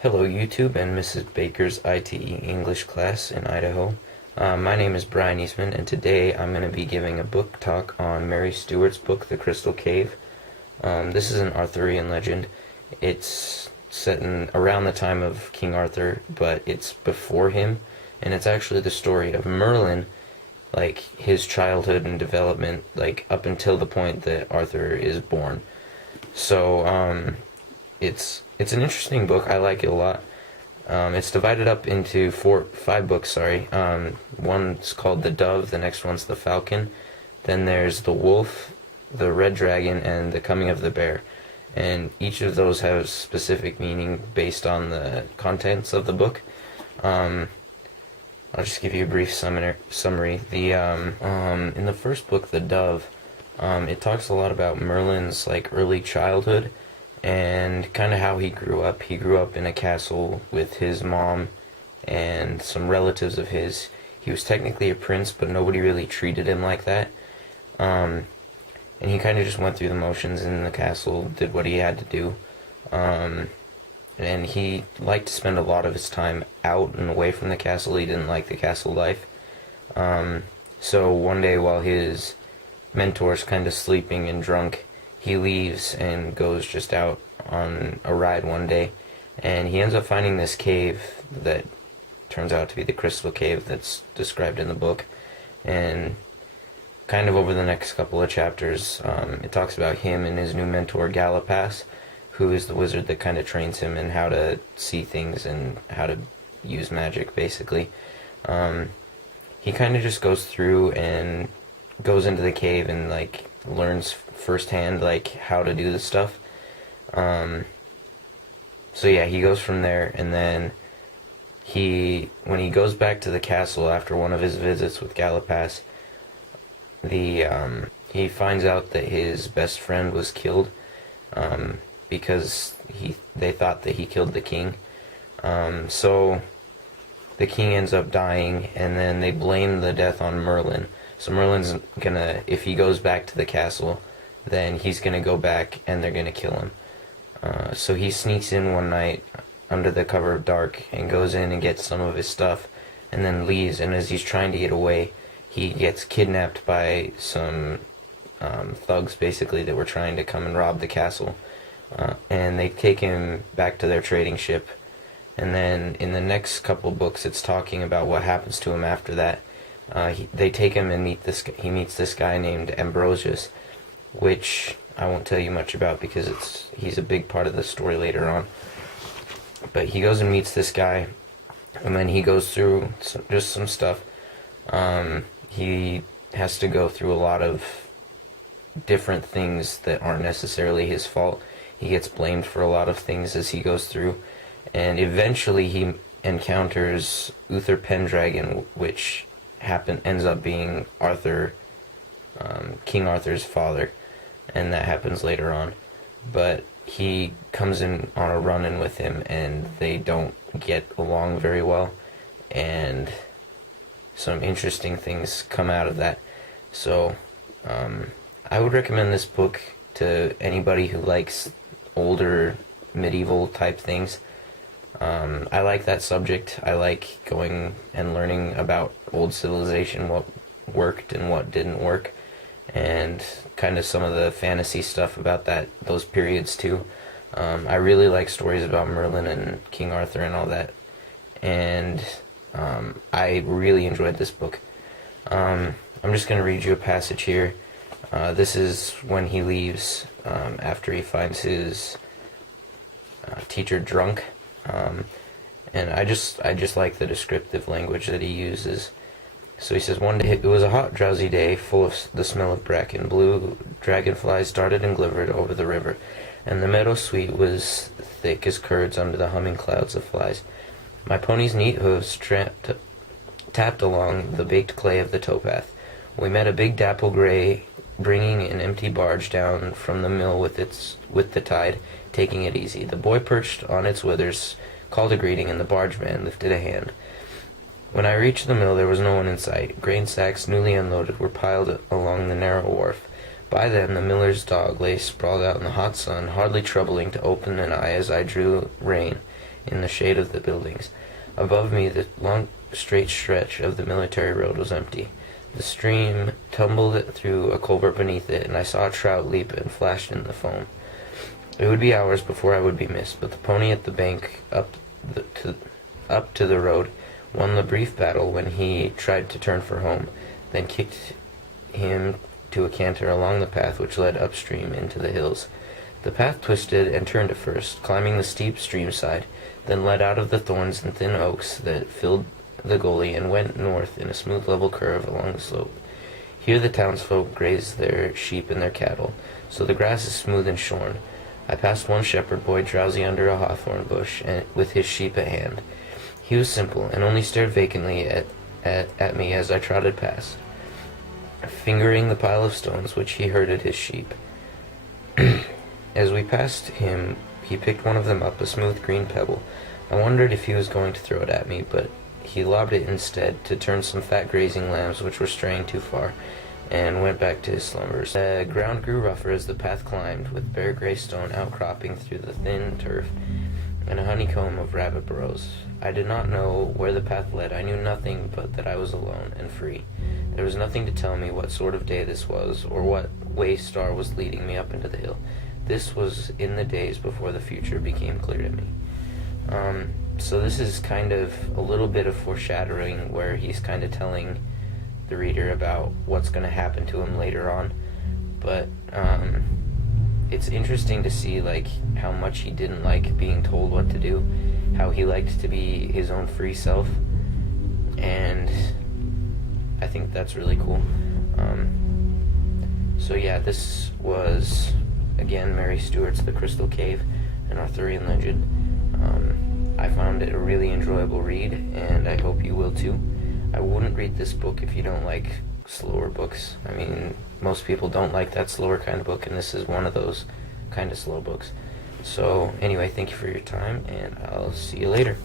Hello YouTube and Mrs. Baker's ITE English class in Idaho. My name is Brian Eastman, and today I'm going to be giving a book talk on Mary Stewart's book, The Crystal Cave. This is an Arthurian legend. It's set in around the time of King Arthur, but it's before him, and it's actually the story of Merlin, like his childhood and development, like up until the point that Arthur is born. So, it's an interesting book. I like it a lot. It's divided up into five books. Sorry. One's called The Dove. The next one's The Falcon. Then there's The Wolf, The Red Dragon, and The Coming of the Bear. And each of those has specific meaning based on the contents of the book. I'll just give you a brief summary. In the first book, The Dove, it talks a lot about Merlin's like early childhood and kind of how he grew up. He grew up in a castle with his mom and some relatives of his. He was technically a prince, but nobody really treated him like that. And he kind of just went through the motions in the castle, did what he had to do. And he liked to spend a lot of his time out and away from the castle. He didn't like the castle life. So one day while his mentor's kind of sleeping and drunk, he leaves and goes just out on a ride one day, and he ends up finding this cave that turns out to be the Crystal Cave that's described in the book. And kind of over the next couple of chapters, it talks about him and his new mentor Galapas, who is the wizard that kind of trains him in how to see things and how to use magic, basically. He kind of just goes through and goes into the cave and like learns firsthand like how to do this stuff. So yeah, he goes from there, and then when he goes back to the castle after one of his visits with Galapas, he finds out that his best friend was killed, because they thought that he killed the king. So the king ends up dying, and then they blame the death on Merlin. So Merlin's gonna, if he goes back to the castle, then he's gonna go back and they're gonna kill him. So he sneaks in one night under the cover of dark and goes in and gets some of his stuff and then leaves. And as he's trying to get away, he gets kidnapped by some thugs, basically, that were trying to come and rob the castle. And they take him back to their trading ship. And then in the next couple books, it's talking about what happens to him after that. They take him and he meets this guy named Ambrosius, which I won't tell you much about because he's a big part of the story later on. But he goes and meets this guy, and then he goes through just some stuff. He has to go through a lot of different things that aren't necessarily his fault. He gets blamed for a lot of things as he goes through, and eventually he encounters Uther Pendragon, which ends up being King Arthur's father, and that happens later on. But he comes in on a run-in with him, and they don't get along very well, and some interesting things come out of that. So I would recommend this book to anybody who likes older medieval type things. I like that subject. I like going and learning about old civilization, what worked and what didn't work, and kind of some of the fantasy stuff about those periods too. I really like stories about Merlin and King Arthur and all that, and I really enjoyed this book. I'm just going to read you a passage here. This is when he leaves after he finds his teacher drunk. And I just like the descriptive language that he uses. So he says, one day it was a hot, drowsy day, full of the smell of bracken. Blue dragonflies darted and glimmered over the river, and the meadow sweet was thick as curds under the humming clouds of flies. My pony's neat hooves tapped along the baked clay of the towpath. We met a big dapple gray bringing an empty barge down from the mill with the tide, taking it easy. The boy perched on its withers called a greeting, and the bargeman lifted a hand. When I reached the mill, there was no one in sight. Grain sacks, newly unloaded, were piled along the narrow wharf. By them, the miller's dog lay sprawled out in the hot sun, hardly troubling to open an eye as I drew rein. in the shade of the buildings. Above me, the long, straight stretch of the military road was empty. The stream tumbled through a culvert beneath it, and I saw a trout leap and flashed in the foam. It would be hours before I would be missed, but the pony at the bank up to the road won the brief battle when he tried to turn for home, then kicked him to a canter along the path which led upstream into the hills. The path twisted and turned at first, climbing the steep stream side, then led out of the thorns and thin oaks that filled the gully and went north in a smooth level curve along the slope. Here the townsfolk graze their sheep and their cattle, so the grass is smooth and shorn. I passed one shepherd boy drowsy under a hawthorn bush, and with his sheep at hand. He was simple, and only stared vacantly at me as I trotted past, fingering the pile of stones which he herded his sheep. As we passed him, he picked one of them up, a smooth green pebble. I wondered if he was going to throw it at me, but he lobbed it instead to turn some fat grazing lambs which were straying too far, and went back to his slumbers. The ground grew rougher as the path climbed, with bare gray stone outcropping through the thin turf, and a honeycomb of rabbit burrows. I did not know where the path led. I knew nothing but that I was alone and free. There was nothing to tell me what sort of day this was, or what way star was leading me up into the hill. This was in the days before the future became clear to me. So this is kind of a little bit of foreshadowing where he's kind of telling the reader about what's going to happen to him later on. But it's interesting to see like how much he didn't like being told what to do, how he liked to be his own free self, and I think that's really cool. So yeah, this was again Mary Stewart's The Crystal Cave, an Arthurian legend. I found it a really enjoyable read, and I hope you will too. I wouldn't read this book if you don't like slower books. I mean, most people don't like that slower kind of book, and this is one of those kind of slow books. So anyway, thank you for your time, and I'll see you later.